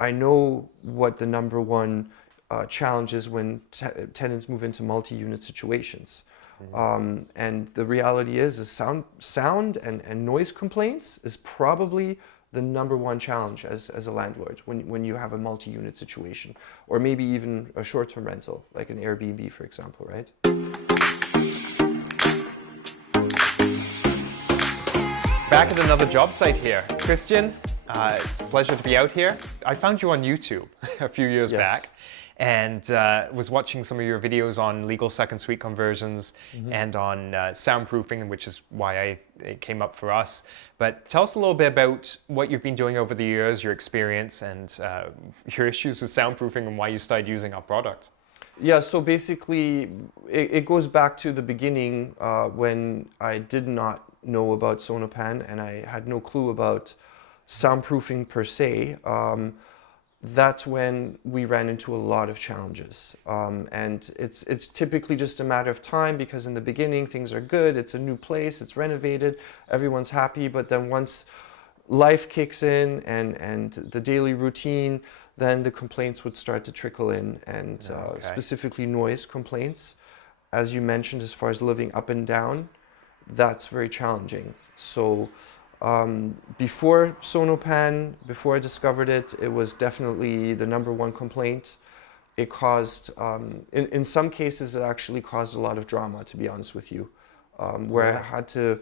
I know what the number one challenge is when tenants move into multi-unit situations. And the reality is sound and noise complaints is probably the number one challenge as a landlord when you have a multi-unit situation, or maybe even a short-term rental, like an Airbnb, for example, right? Back at another job site here. Christian, it's a pleasure to be out here. I found you on YouTube a few years back and was watching some of your videos on legal second suite conversions and on soundproofing, which is why it came up for us. But tell us a little bit about what you've been doing over the years, your experience, and your issues with soundproofing and why you started using our product. Yeah, so basically it goes back to the beginning when I did not know about SONOpan and I had no clue about soundproofing per se. That's when we ran into a lot of challenges. And it's typically just a matter of time, because in the beginning things are good, it's a new place, it's renovated, everyone's happy, but then once life kicks in and the daily routine, then the complaints would start to trickle in, and specifically noise complaints. As you mentioned, as far as living up and down, that's very challenging. So before SONOpan, before I discovered it, it was definitely the number one complaint. It caused, in some cases, it actually caused a lot of drama, to be honest with you, where I had to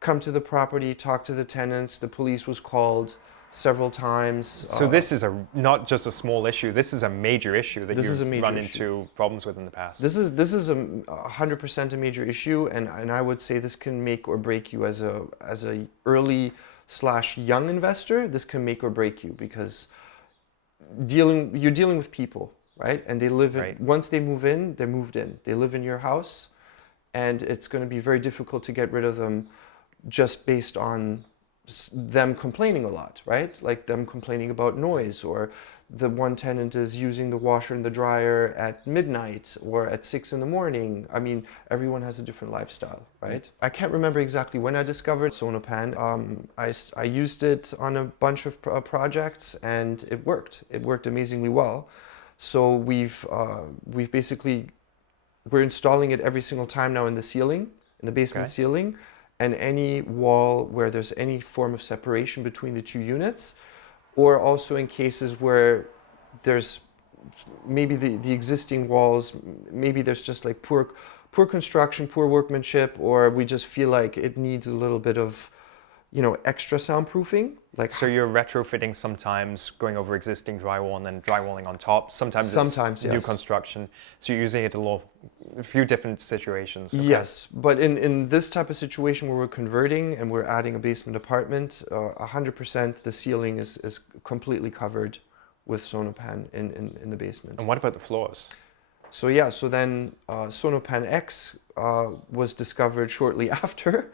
come to the property, talk to the tenants, the police was called several times. So this is not just a small issue, this is a major issue that you've run into problems with in the past. This is 100% a major issue, and I would say this can make or break you as a early/young investor. This can make or break you, because you're dealing with people, right? And they live in, once they move in, they're moved in. They live in your house, and it's going to be very difficult to get rid of them just based on them complaining a lot, right? Like them complaining about noise, or the one tenant is using the washer and the dryer at midnight or at 6 in the morning. I mean, everyone has a different lifestyle, right? I can't remember exactly when I discovered SONOpan. I used it on a bunch of projects and it worked. It worked amazingly well. So we've basically, we're installing it every single time now in the ceiling, in the basement ceiling, and any wall where there's any form of separation between the two units, or also in cases where there's maybe the existing walls, maybe there's just like poor construction, poor workmanship, or we just feel like it needs a little bit of, you know, extra soundproofing. Like, so you're retrofitting sometimes, going over existing drywall and then drywalling on top. Sometimes it's new construction. So you're using it a few different situations. Yes, but in this type of situation where we're converting and we're adding a basement apartment, 100% the ceiling is completely covered with SONOpan in the basement. And what about the floors? So yeah, so then SONOpanX was discovered shortly after.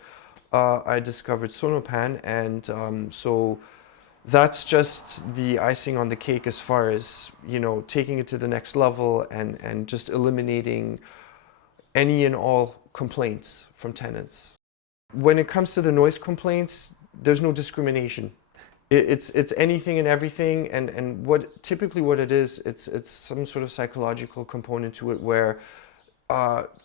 I discovered SONOpan, and so that's just the icing on the cake as far as, you know, taking it to the next level and just eliminating any and all complaints from tenants. When it comes to the noise complaints, there's no discrimination. It's anything and everything, and typically what it is, it's some sort of psychological component to it where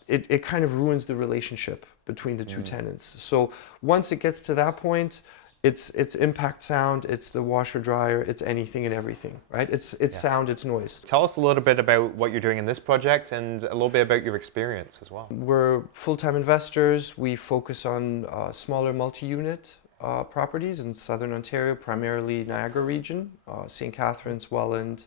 it kind of ruins the relationship between the two tenants. So once it gets to that point, it's impact sound, it's the washer dryer, it's anything and everything, right? It's sound, it's noise. Tell us a little bit about what you're doing in this project and a little bit about your experience as well. We're full-time investors. We focus on smaller multi-unit properties in Southern Ontario, primarily Niagara region, St. Catharines, Welland,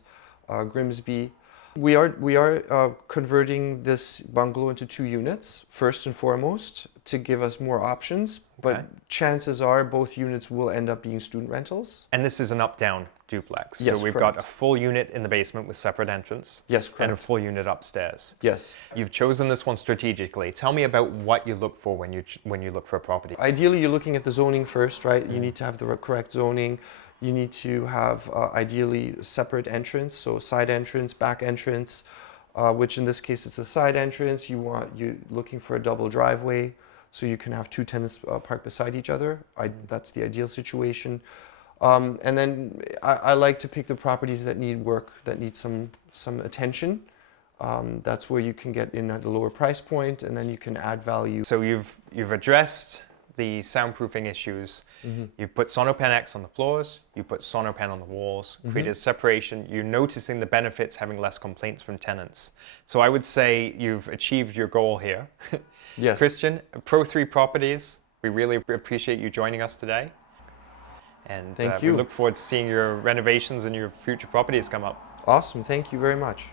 Grimsby. We are converting this bungalow into 2 units, first and foremost, to give us more options, but chances are both units will end up being student rentals. And this is an up-down duplex. Yes, so we've got a full unit in the basement with separate entrance. Yes, correct. And a full unit upstairs. Yes. You've chosen this one strategically. Tell me about what you look for when you look for a property. Ideally, you're looking at the zoning first, right? You need to have the correct zoning. You need to have ideally separate entrance, so side entrance, back entrance, which in this case is a side entrance. You're looking for a double driveway, so you can have 2 tenants parked beside each other. That's the ideal situation. And then I like to pick the properties that need work, that need some attention. That's where you can get in at a lower price point, and then you can add value. So you've addressed the soundproofing issues. You've put SONOpan X on the floors, you put SONOpan on the walls, created separation. You're noticing the benefits, having less complaints from tenants. So I would say you've achieved your goal here. Yes. Christian, Pro3 Properties, we really appreciate you joining us today. And thank you. We look forward to seeing your renovations and your future properties come up. Awesome. Thank you very much.